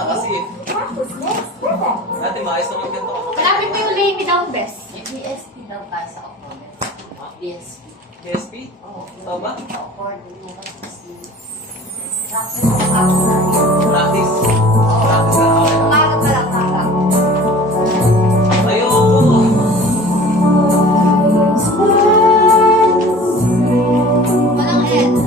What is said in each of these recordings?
na kasi eh. Dati maayos naman ganito ako. Malapit mo yung lane down, best. BSP daw tayo sa opponent. BSP. PSP? Oo. Tao ba? According mo kasi Practice. Practice na ako. umaga pa lang kaka. Ayoko. Walang end.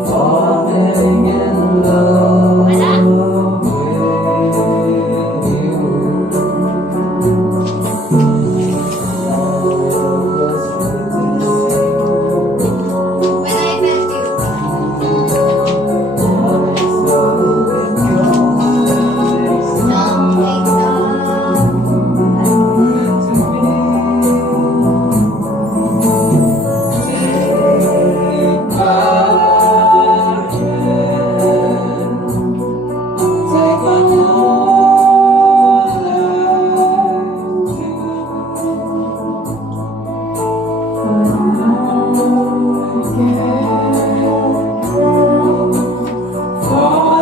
Falling in love. Patay mo nga. Falling in love When I met you, don't make love.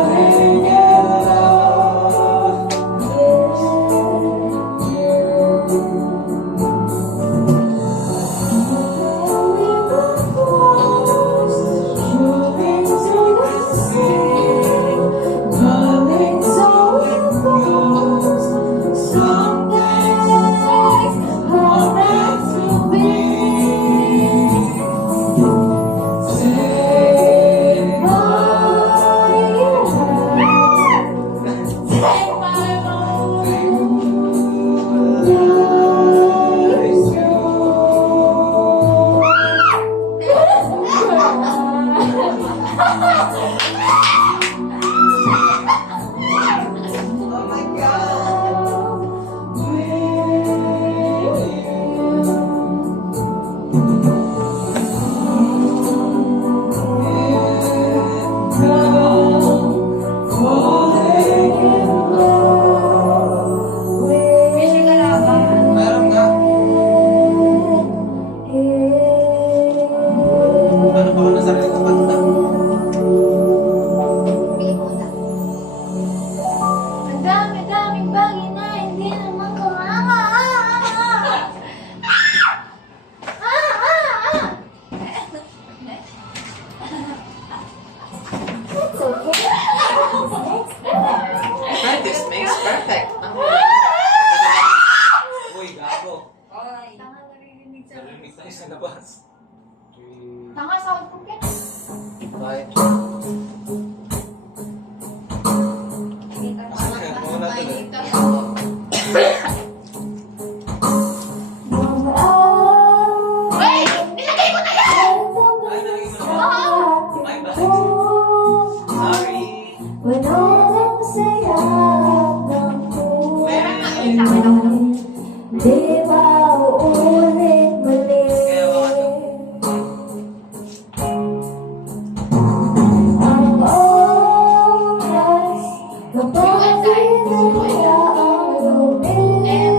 Falling in love. Oh my Fishing kalaban. Meron nga. Ano pa ka na sarili ko kanta? Pili mo na. Ang dami-daming bagay na hindi naman kumama. Practice makes perfect. Uy, gago. Oy. Tanga naririnig sa... Narinig tayo sa labas. Tanga sa ako po Bye. Dito na lang. Wala Ay, tuloy. dito. Wait! Nilagay ko na yan! Ay, narinig mo na ba? Ay, bakit? Sorry. Di ba uulit muli? Kaya bakit? Ang oras kapag pinula ang lumin.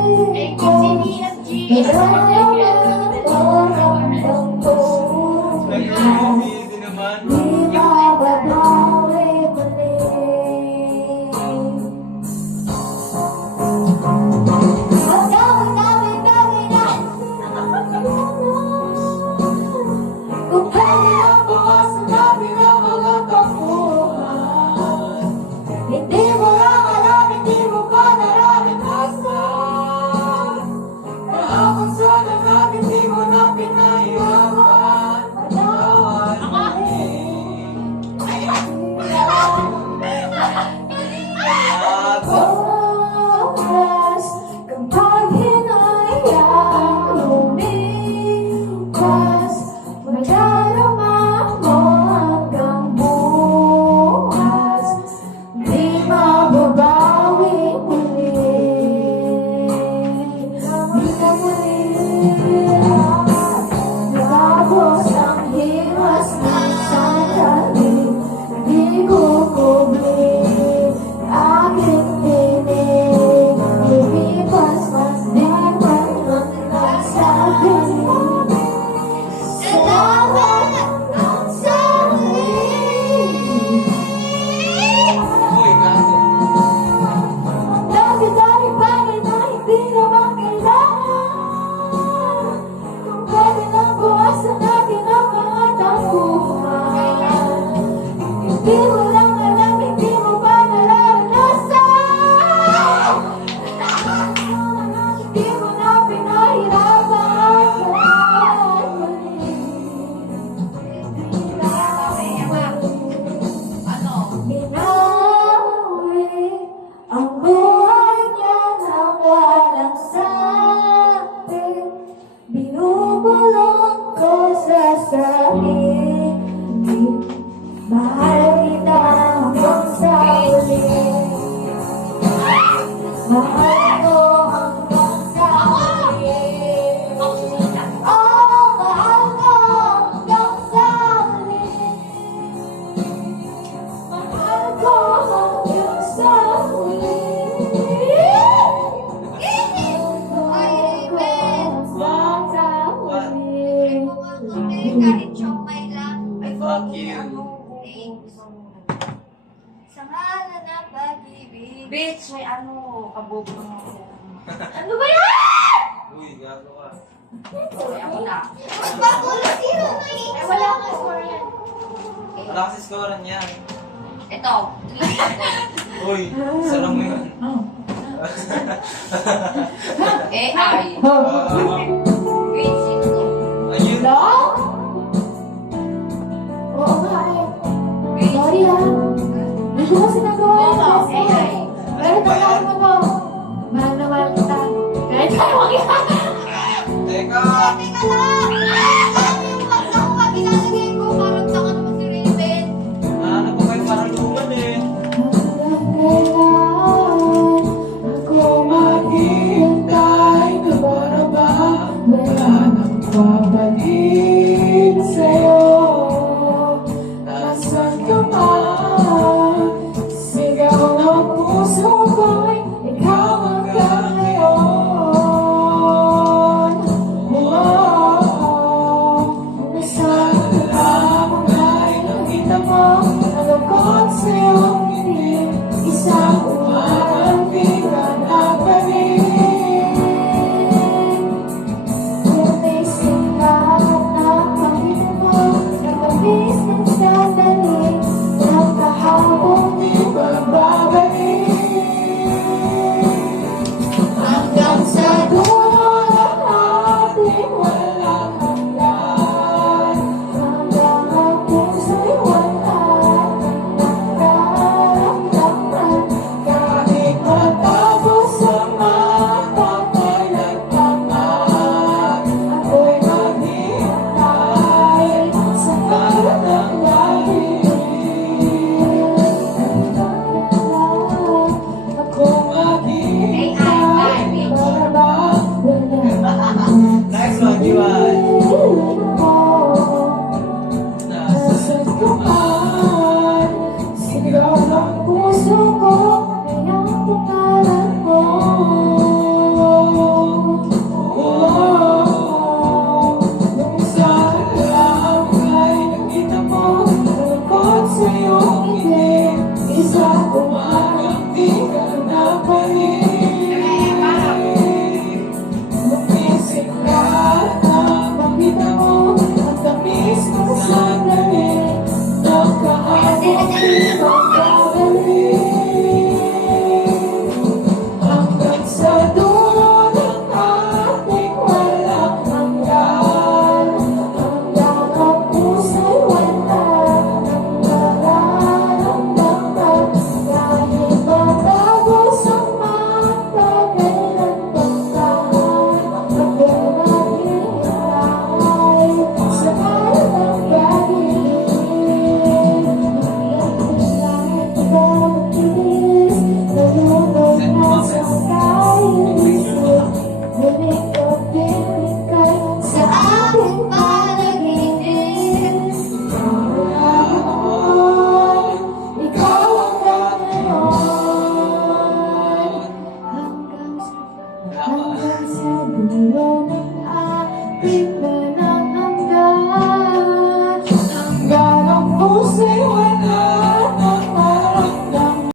Nararamdaman ko Nag-easy naman. di mababawi muli. Ang dami-dami-dami na kung pwede lang buwasan namin ang mga kapuhan. Hindi mo lang alam, hindi mo pa nararanasan na ako sana ano, kabobo ng ako. Ano ba yan? Uy, gago ka. Okay, ako na. Mas magulo sino na yun? Ay, wala akong score yan. Okay. Wala kasi scorean yan. Ito, tuloy ko. Uy, sarang mo yun. AI. Wait, sino to? Ayun. Hello? Oo nga eh. Wait, Sorry ha. Hindi ko kasi nagawa yung Oo, best ko. AI. Pero tandaan mo to. Mahal na mahal kita. Kahit tayo mag-iwan. Teka. Teka lang! Ano yung wag na kung kagilalagay ko? Parang tanga naman si Raven. Ano po kayo parang luman eh. Hanggang kailan ako maghihintay na para ba wala nang babalik sa'yo? Nasaan ka man? Sigaw ng puso ko'y ikaw hanggang ngayon. Nasaan lang ay nakita mo ang lungkot sa iyong ngiti. Isang umagang di ka nabalik. Gumising ka na makita mo nagpapis ng sandali. Nagkahabong di ba babalik? Hanggang sa dulo ng ating walang hanggan. Hanggang ang puso'y wala nang nararamdaman. Kahit matapos ang mata ko'y nagpamaan. Ako'y maghihintay sa kalatang lalim. Ako maghihintay para ba wala Nice one, Iwan. Nasaan ka man? Sigaw ng puso ko ay ang pangalan mo. Nung saan lang ay nakita mo ang lungkot sa iyong ngiti. Isang umagang di ka nabalik. Gumising ka na makita mo ang tamis ng sandali. Nagkahabang di magbabalik. Hanggang sa dulo ng ating walang hanggan. Hanggang ang puso'y wala nang nararamdaman. Kahit matapos ang mata, kailan pagkahan ako'y maghihintay sa kalatang lalim. Langit bagis, nalulog na sa kaisip. Ngunit pagdilikay sa aking panaginip. Wala naman, ikaw hanggang ngayon. Hanggang sa dulo ng